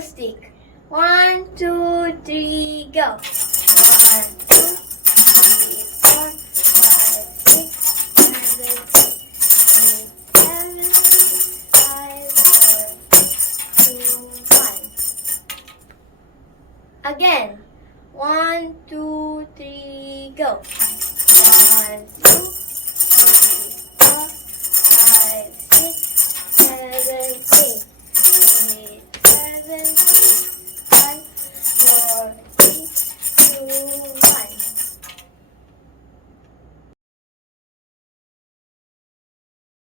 stick. 1, 2, 3, go. 1, 2, 3, 4, 5, 6, 7, 8, 5, 4, 3, 2, 1. Again. 1, 2, 3, go.